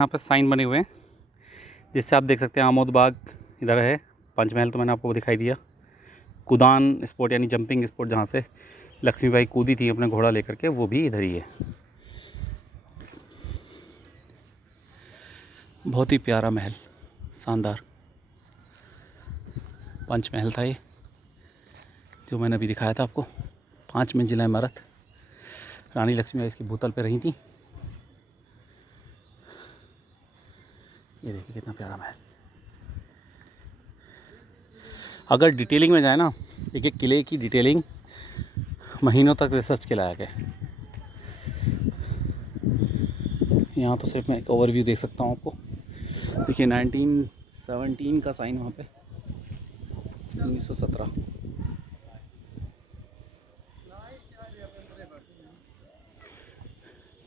यहाँ पर साइन बने हुए हैं जिससे आप देख सकते हैं आमोद बाग इधर है। पंचमहल तो मैंने आपको दिखाई दिया। कूदान स्पॉट यानी जंपिंग स्पॉट जहाँ से लक्ष्मीबाई कूदी थी अपने घोड़ा लेकर के, वो भी इधर ही है। बहुत ही प्यारा महल, शानदार पंचमहल था ये, जो मैंने अभी दिखाया था आपको। 5 मंजिला इमारत। रानी लक्ष्मीबाई इसकी भूतल पे रही थी। ये देखिए कितना प्यारा महल। अगर डिटेलिंग में जाए ना, एक एक किले की डिटेलिंग महीनों तक रिसर्च के लायक है। यहाँ तो सिर्फ मैं एक ओवरव्यू देख सकता हूँ आपको। देखिए 1917 का साइन वहाँ पे, 1917।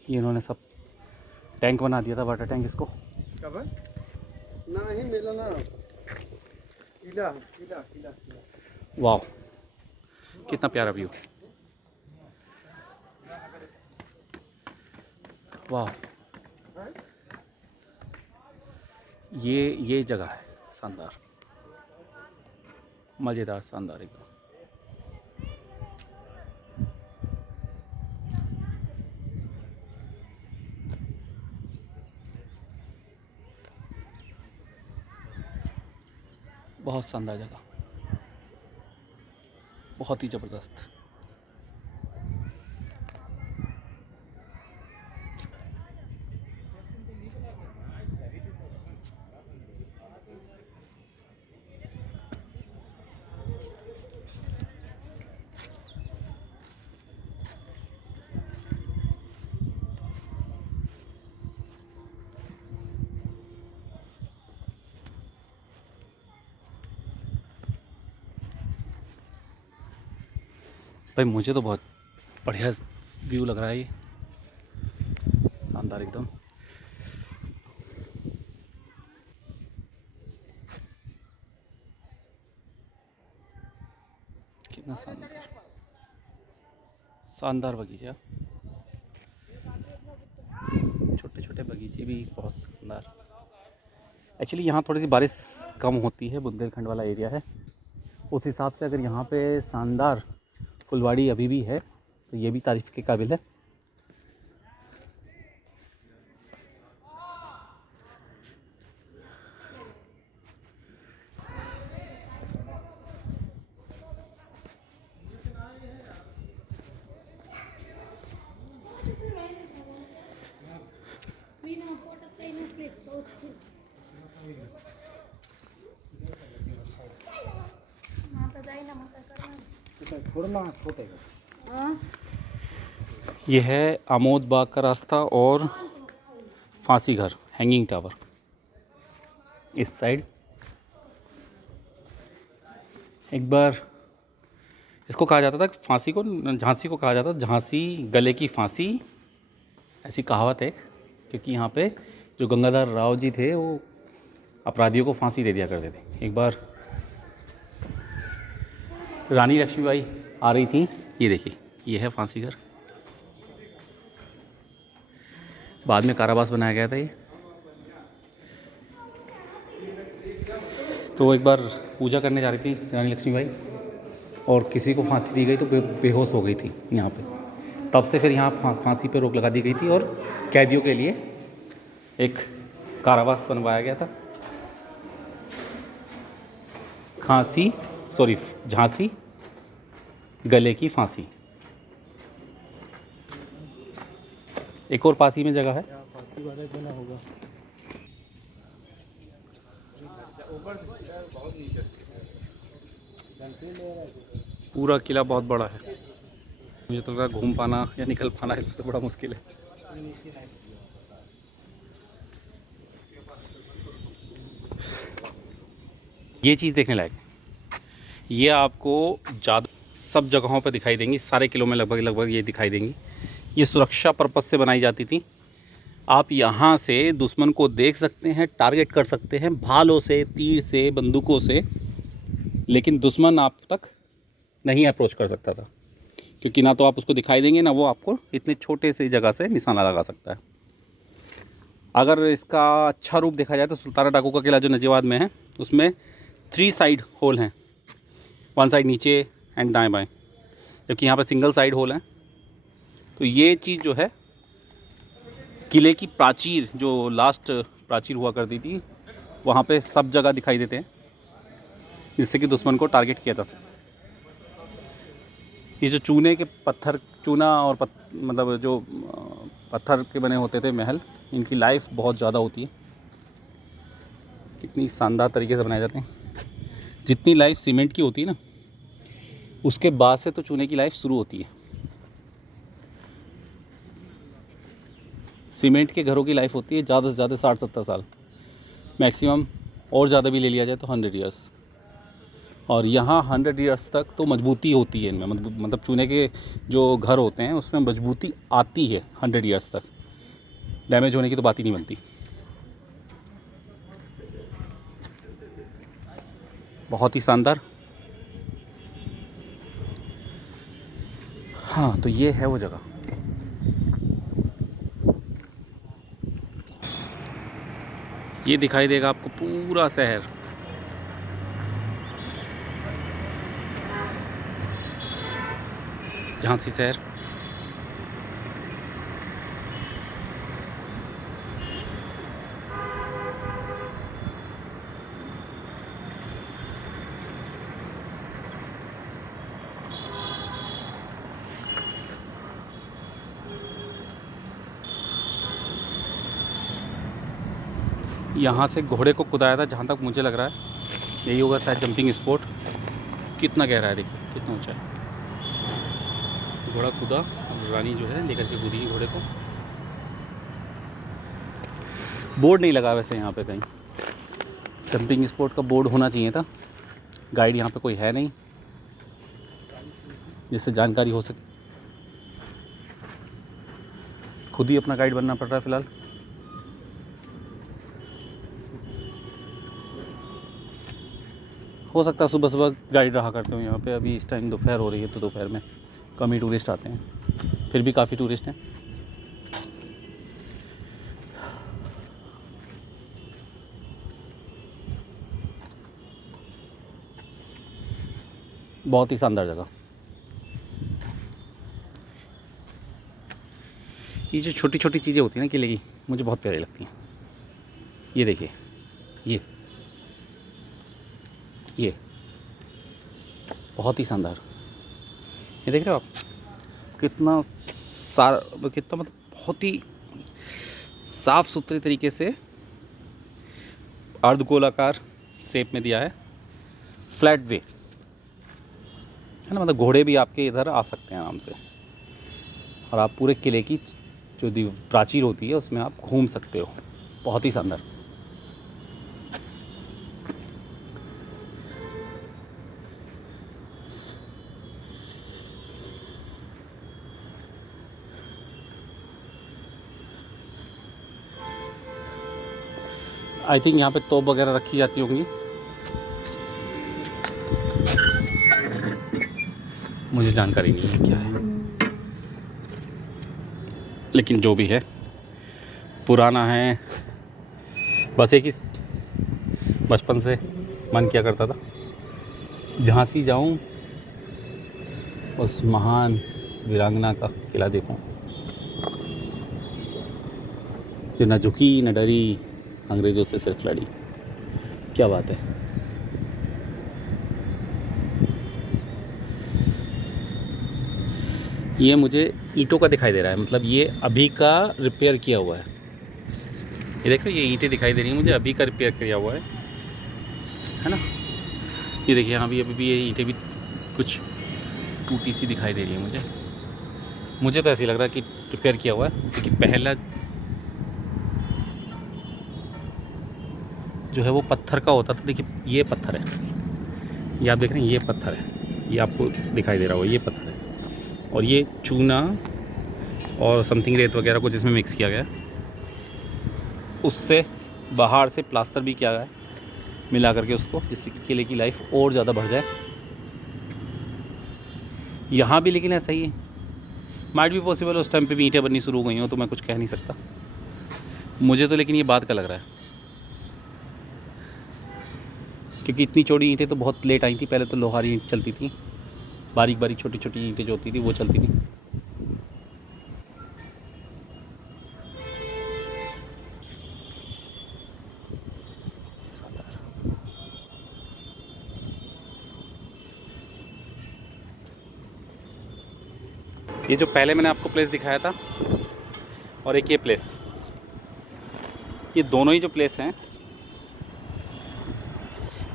ये इन्होंने सब टैंक बना दिया था, वाटर टैंक इसको। कब ना ही मिला ना किला किला किला किला। वाह, कितना प्यारा व्यू। वाह, ये जगह है शानदार, मज़ेदार, शानदार एकदम। बहुत शानदार जगह, बहुत ही ज़बरदस्त। भाई मुझे तो बहुत बढ़िया व्यू लग रहा है, ये शानदार एकदम। कितना शानदार, शानदार बगीचा। छोटे छोटे बगीचे भी बहुत शानदार। एक्चुअली यहाँ थोड़ी सी बारिश कम होती है, बुंदेलखंड वाला एरिया है। उस हिसाब से अगर यहाँ पे शानदार फुलवाड़ी अभी भी है तो ये भी तारीफ़ के काबिल है। ये है आमोद बाग का रास्ता और फांसी घर, हैंगिंग टावर इस साइड। एक बार इसको कहा जाता था फांसी को, झांसी को कहा जाता था झांसी गले की फांसी, ऐसी कहावत है। क्योंकि यहाँ पे जो गंगाधर राव जी थे वो अपराधियों को फांसी दे दिया करते थे। एक बार रानी लक्ष्मीबाई आ रही थी, ये देखिए ये है फांसी घर। बाद में कारावास बनाया गया था ये। तो एक बार पूजा करने जा रही थी रानी लक्ष्मीबाई और किसी को फांसी दी गई तो बेहोश हो गई थी यहाँ पे। तब से फिर यहाँ फांसी पे रोक लगा दी गई थी और कैदियों के लिए एक कारावास बनवाया गया था। झांसी गले की फांसी। एक और पासी में जगह है। फांसी वाला बना होगा। पूरा किला बहुत बड़ा है, मुझे तो लग रहा है घूम पाना या निकल पाना इसमें से बड़ा मुश्किल है। ये चीज़ देखने लायक, ये आपको ज़्यादा सब जगहों पर दिखाई देंगी, सारे किलों में लगभग ये दिखाई देंगी। ये सुरक्षा पर्पस से बनाई जाती थी। आप यहाँ से दुश्मन को देख सकते हैं, टारगेट कर सकते हैं भालों से, तीर से, बंदूकों से, लेकिन दुश्मन आप तक नहीं अप्रोच कर सकता था। क्योंकि ना तो आप उसको दिखाई देंगे, ना वो आपको इतने छोटे से जगह से निशाना लगा सकता है। अगर इसका अच्छा रूप देखा जाए तो सुल्ताना डाकू का किला जो नजीबाद में है उसमें 3 साइड होल हैं, 1 साइड नीचे एंड दाएं बाएं, जबकि यहाँ पर सिंगल साइड होल है। तो ये चीज़ जो है किले की प्राचीर, जो लास्ट प्राचीर हुआ करती थी, वहाँ पे सब जगह दिखाई देते हैं, जिससे कि दुश्मन को टारगेट किया जा सके। ये जो चूने के पत्थर, चूना और मतलब जो पत्थर के बने होते थे महल, इनकी लाइफ बहुत ज़्यादा होती है। कितनी शानदार तरीके से बनाए जाते हैं। जितनी लाइफ सीमेंट की होती है ना, उसके बाद से तो चूने की लाइफ शुरू होती है। सीमेंट के घरों की लाइफ होती है ज़्यादा से ज़्यादा 60-70 साल मैक्सिमम, और ज़्यादा भी ले लिया जाए तो 100 ईयर्स। और यहाँ 100 ईयर्स तक तो मजबूती होती है इनमें, मतलब चूने के जो घर होते हैं उसमें मजबूती आती है 100 ईयर्स तक। डैमेज होने की तो बात ही नहीं बनती। बहुत ही शानदार। हाँ, तो ये है वो जगह। ये दिखाई देगा आपको पूरा शहर। झांसी शहर। यहाँ से घोड़े को कुदाया था, जहाँ तक मुझे लग रहा है यही होगा शायद जंपिंग स्पॉट। कितना गहरा है देखिए, कितना ऊंचा है। घोड़ा कूदा और रानी जो है लेकर के कूदी घोड़े को। बोर्ड नहीं लगा वैसे यहाँ पे कहीं, जंपिंग स्पॉट का बोर्ड होना चाहिए था। गाइड यहाँ पे कोई है नहीं जिससे जानकारी हो सके, खुद ही अपना गाइड बनना पड़ रहा है फ़िलहाल। हो सकता है सुबह सुबह गाइड रहा करते हो यहाँ पे। अभी इस टाइम दोपहर हो रही है तो दोपहर में कम ही टूरिस्ट आते हैं, फिर भी काफ़ी टूरिस्ट हैं। बहुत ही शानदार जगह। ये जो छोटी छोटी चीज़ें होती हैं ना किले की, मुझे बहुत प्यारी लगती हैं। ये देखिए, ये बहुत ही शानदार। ये देख रहे हो आप, कितना मतलब बहुत ही साफ़ सुथरे तरीके से अर्धगोलाकार शेप में दिया है, फ्लैट वे है ना। मतलब घोड़े भी आपके इधर आ सकते हैं आराम से, और आप पूरे किले की जो प्राचीर होती है उसमें आप घूम सकते हो। बहुत ही शानदार। आई थिंक यहाँ पे तोप वगैरह रखी जाती होंगी, मुझे जानकारी नहीं है क्या है, लेकिन जो भी है पुराना है। बस एक ही बचपन से मन किया करता था झांसी जाऊं, उस महान वीरांगना का किला देखूं, जो न झुकी न डरी, अंग्रेज़ों से सिर्फ लड़ी। क्या बात है। ये मुझे ईंटों का दिखाई दे रहा है, मतलब ये अभी का रिपेयर किया हुआ है। ये देख रहे हो, ये ईंटें दिखाई दे रही हैं मुझे, अभी का रिपेयर किया हुआ है ना। ये देखिए यहाँ भी अभी भी ये ईंटें भी कुछ टूटी सी दिखाई दे रही है मुझे तो ऐसे लग रहा है कि रिपेयर किया हुआ है, क्योंकि पहला जो है वो पत्थर का होता था। देखिए ये पत्थर है, ये आप देख रहे हैं, ये पत्थर है, ये आपको दिखाई दे रहा होगा, ये पत्थर है। और ये चूना और समथिंग रेत वगैरह को जिसमें मिक्स किया गया है, उससे बाहर से प्लास्टर भी किया गया है मिला करके उसको, जिससे कि किले की लाइफ और ज़्यादा बढ़ जाए। यहाँ भी लेकिन ऐसा ही है, माइट भी पॉसिबल उस टाइम पे भी ईंटें बननी शुरू हो गई हो, तो मैं कुछ कह नहीं सकता। मुझे तो लेकिन ये बात का लग रहा है, क्योंकि इतनी चौड़ी ईंटें तो बहुत लेट आई थी। पहले तो लोहारी ईंट चलती थी, बारीक बारीक छोटी छोटी ईंटें जो होती थी वो चलती थी। ये जो पहले मैंने आपको प्लेस दिखाया था और एक ये प्लेस, ये दोनों ही जो प्लेस हैं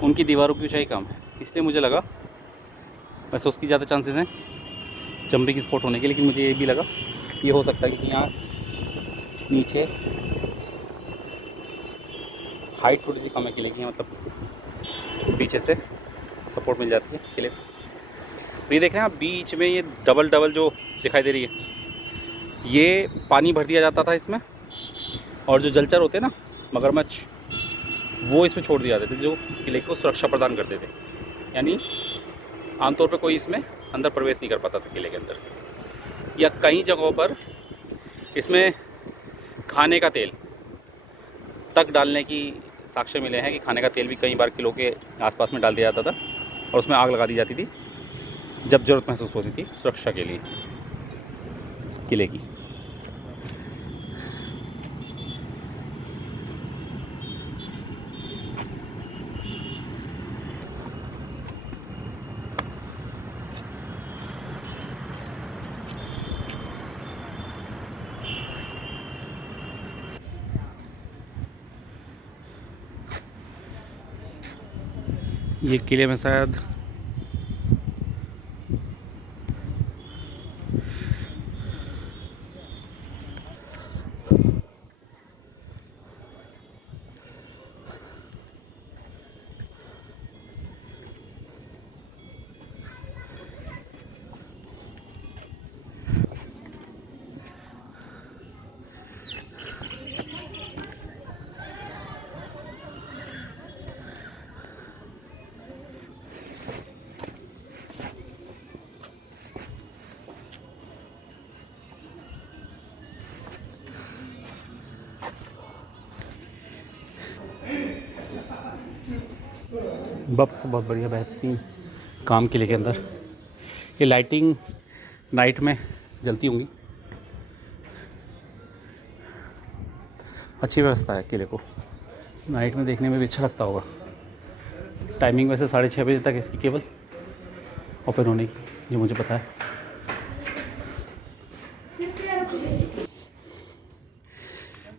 उनकी दीवारों की ऊंचाई कम है, इसलिए मुझे लगा वैसे उसकी ज़्यादा चांसेस हैं जंपिंग स्पॉट होने के, लेकिन मुझे ये भी लगा ये हो सकता है कि यहाँ नीचे हाइट थोड़ी सी कम है किले की, मतलब पीछे से सपोर्ट मिल जाती है किले को। ये देख रहे हैं आप बीच में ये डबल डबल जो दिखाई दे रही है, ये पानी भर दिया जाता था इसमें, और जो जलचर होते हैं ना मगरमच्छ, वो इसमें छोड़ दिए जाते थे जो किले को सुरक्षा प्रदान करते थे। यानी आमतौर पर कोई इसमें अंदर प्रवेश नहीं कर पाता था किले के अंदर। या कई जगहों पर इसमें खाने का तेल तक डालने की साक्ष्य मिले हैं कि खाने का तेल भी कई बार किलों के आसपास में डाल दिया जाता था और उसमें आग लगा दी जाती थी जब ज़रूरत महसूस होती थी सुरक्षा के लिए किले की। ये किले में शायद बस बहुत बढ़िया बेहतरीन काम किले के अंदर। ये लाइटिंग नाइट में जलती होंगी, अच्छी व्यवस्था है किले को, नाइट में देखने में भी अच्छा लगता होगा। टाइमिंग वैसे 6:30 बजे तक इसकी केवल ओपन होने की, ये मुझे पता है।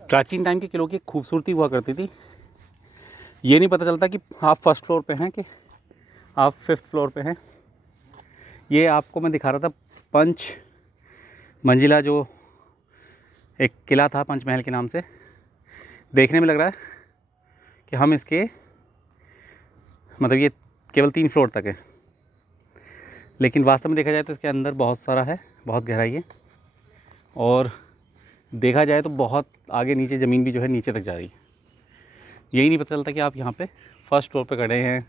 प्राचीन टाइम के किलों की खूबसूरती हुआ करती थी, ये नहीं पता चलता कि आप फर्स्ट फ्लोर पे हैं कि आप 5th फ्लोर पे हैं। ये आपको मैं दिखा रहा था 5 मंजिला जो एक किला था पंचमहल के नाम से। देखने में लग रहा है कि हम इसके मतलब ये केवल 3 फ्लोर तक है, लेकिन वास्तव में देखा जाए तो इसके अंदर बहुत सारा है, बहुत गहराई है, और देखा जाए तो बहुत आगे नीचे ज़मीन भी जो है नीचे तक जा रही है। यही नहीं पता चलता कि आप यहाँ पे फर्स्ट फ्लोर पे खड़े हैं,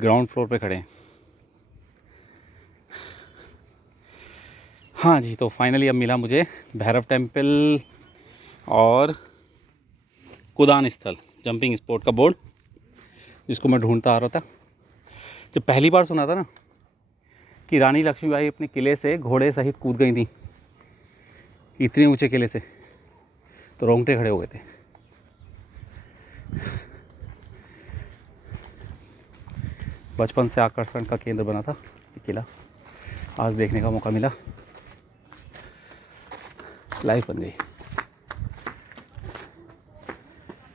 ग्राउंड फ्लोर पे खड़े हैं। हाँ जी, तो फाइनली अब मिला मुझे भैरव टेम्पल और कुदान स्थल जंपिंग स्पॉट का बोर्ड, जिसको मैं ढूंढता आ रहा था। जब पहली बार सुना था ना कि रानी लक्ष्मीबाई अपने किले से घोड़े सहित कूद गई थी इतने ऊंचे किले से, तो रोंगटे खड़े हो गए थे। बचपन से आकर्षण का केंद्र बना था ये किला, आज देखने का मौका मिला, लाइफ बन गई।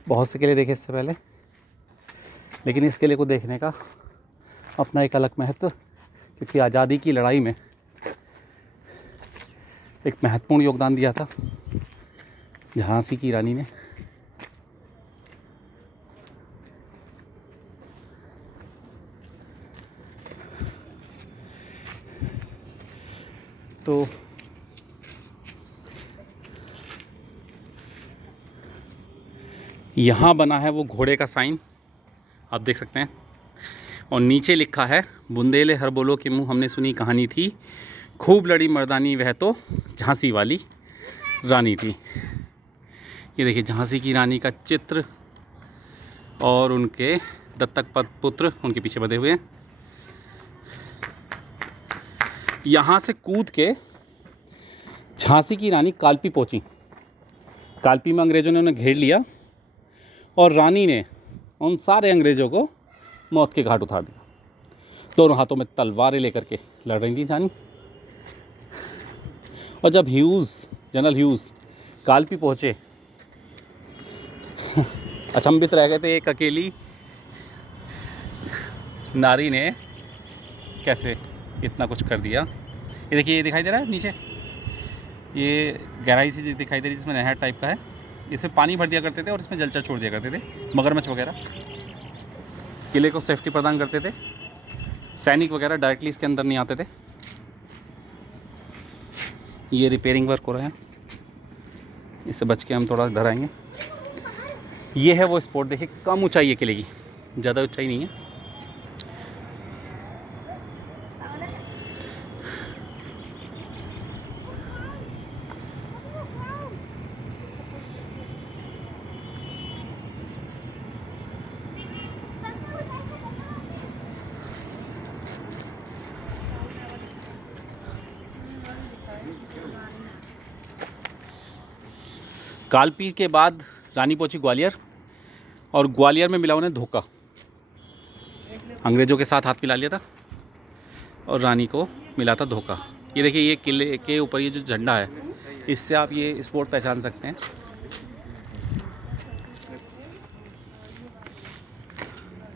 बहुत से किले देखे इससे पहले, लेकिन इस किले को देखने का अपना एक अलग महत्व, क्योंकि आज़ादी की लड़ाई में एक महत्वपूर्ण योगदान दिया था झांसी की रानी ने। तो यहाँ बना है वो घोड़े का साइन, आप देख सकते हैं, और नीचे लिखा है बुंदेले हर बोलो के मुँह हमने सुनी कहानी थी, खूब लड़ी मर्दानी वह तो झांसी वाली रानी थी। ये देखिए झांसी की रानी का चित्र और उनके दत्तक पुत्र उनके पीछे बंधे हुए हैं। यहाँ से कूद के झांसी की रानी कालपी पहुंची। कालपी में अंग्रेज़ों ने उन्हें घेर लिया और रानी ने उन सारे अंग्रेज़ों को मौत के घाट उतार दिया। दोनों हाथों में तलवारें लेकर के लड़ रही थी रानी। और जब जनरल ह्यूज़ कालपी पहुँचे, अचंभित रह गए थे, एक अकेली नारी ने कैसे इतना कुछ कर दिया। ये देखिए, ये दिखाई दे रहा है नीचे, ये गहराई सी दिखाई दे रही है जिसमें नहर टाइप का है। इसमें पानी भर दिया करते थे और इसमें जलचर छोड़ दिया करते थे, मगरमच्छ वगैरह। किले को सेफ्टी प्रदान करते थे। सैनिक वगैरह डायरेक्टली इसके अंदर नहीं आते थे। ये रिपेयरिंग वर्क हो रहा है, इससे बच के हम थोड़ा इधर आएंगे। ये है वो स्पॉट, देखिए कम ऊंचाई है किले की, ज़्यादा ऊंचाई नहीं है। कालपी के बाद रानी पहुंची ग्वालियर और ग्वालियर में मिला उन्हें धोखा। अंग्रेज़ों के साथ हाथ मिला लिया था और रानी को मिला था धोखा। ये देखिए, ये किले के ऊपर ये जो झंडा है, इससे आप ये स्पॉट पहचान सकते हैं।